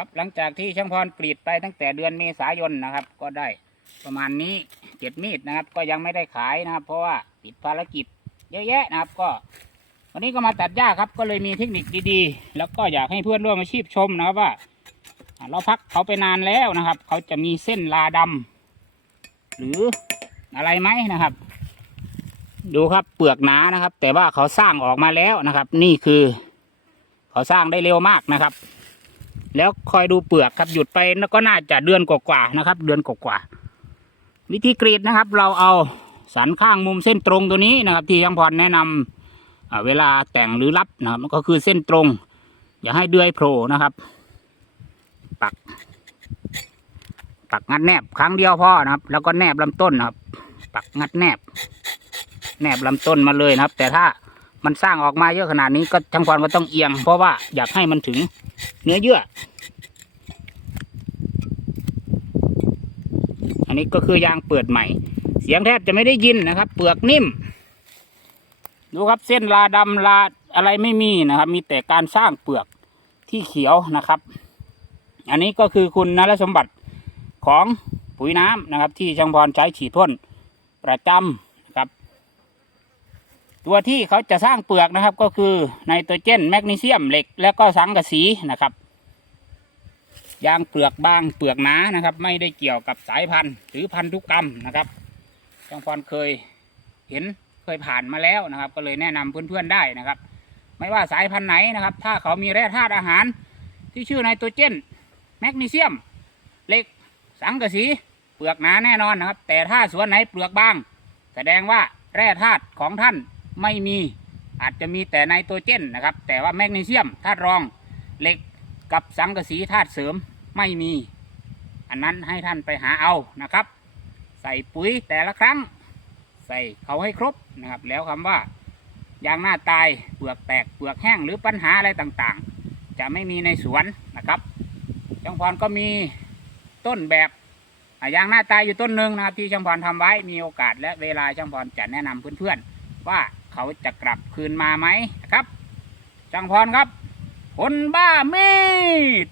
ครับหลังจากที่ช่างพรกรีดไปตั้งแต่เดือนเมษายนนะครับ ก็ได้ประมาณนี้เจ็ดมีดนะครับ ก็ยังไม่ได้ขายนะครับ เพราะว่าติดภารกิจเยอะแยะนะครับ ก็ วันนี้ก็มาตัดหญ้าครับ ก็เลยมีเทคนิคดีๆ แล้วก็อยากให้เพื่อนร่วมอาชีพชมนะครับว่า เราพักเขาไปนานแล้วนะครับ เขาจะมีเส้นลาดำหรืออะไรไหมนะครับ ดูครับเปลือกหนานะครับ แต่ว่าเขาสร้างออกมาแล้วนะครับ นี่คือ เขาสร้างได้เร็วมากนะครับ แล้วคอยดูเปลือกครับหยุดไปก็น่าจะเดือนกว่าๆนะครับ เดือนกว่าๆวิธีกรีดนะครับ เราเอาสันข้างมุมเส้นตรงตัวนี้นะครับ ที่ยังพรแนะนำอ่าเวลาแต่งหรือรับนะครับก็คือเส้นตรง อย่าให้เดือยโผล่นะครับ ปัก ปักงัดแนบครั้งเดียวพอนะครับ แล้วก็แนบลำต้นนะครับ ปักงัดแนบ แนบลำต้นมาเลยนะครับ แต่ถ้า มันสร้างออกมาเยอะขนาดนี้ก็ช่างพรก็ต้องเอียง เพราะว่าอยากให้มันถึงเนื้อเยื่อ อันนี้ก็คือยางเปิดใหม่ เสียงแทบจะไม่ได้ยินนะครับ เปลือกนิ่ม ดูครับเส้นลาดำลาอะไรไม่มีนะครับ มีแต่การสร้างเปลือกที่เขียวนะครับ อันนี้ก็คือคุณนรสมบัติของปุ๋ยน้ำนะครับ ที่ช่างพรใช้ฉีดพ่นประจำ ตัวที่เขาจะสร้างเปลือกนะครับ ก็คือไนโตรเจนแมกนีเซียมเหล็ก และก็สังกะสีนะครับยางเปลือกบางเปลือกหนานะครับ ไม่ได้เกี่ยวกับสายพันธุ์ หรือพันธุกรรมนะครับช่างพรเคยเห็นเคยผ่านมาแล้วนะครับ ก็เลยแนะนำเพื่อนๆได้นะครับ ไม่ว่าสายพันธุ์ไหนนะครับ ถ้าเขามีแร่ธาตุอาหาร ที่ชื่อไนโตรเจนแมกนีเซียมเหล็กสังกะสีเปลือกหนาแน่นอนนะครับ แต่ถ้าสวนไหนเปลือกบาง แสดงว่าแร่ธาตุของท่าน ไม่มีอาจจะมีแต่ไนโตรเจนนะครับ แต่ว่าแมกนีเซียมธาตุรองเหล็กกับสังกะสีธาตุเสริมไม่มี อันนั้นให้ท่านไปหาเอานะครับ ใส่ปุ๋ยแต่ละครั้ง ใส่เขาให้ครบนะครับ แล้วคำว่ายางหน้าตายเปลือกแตกเปลือกแห้งหรือปัญหาอะไรต่างๆ จะไม่มีในสวนนะครับช่างพรก็มีต้นแบบยางหน้าตายอยู่ต้นหนึ่งนะครับที่ช่างพรทำไว้มีโอกาสและเวลาช่างพรจะแนะนำเพื่อนๆว่า เขาจะกลับคืนมาไหมครับ จังพรครับ คนบ้ามีด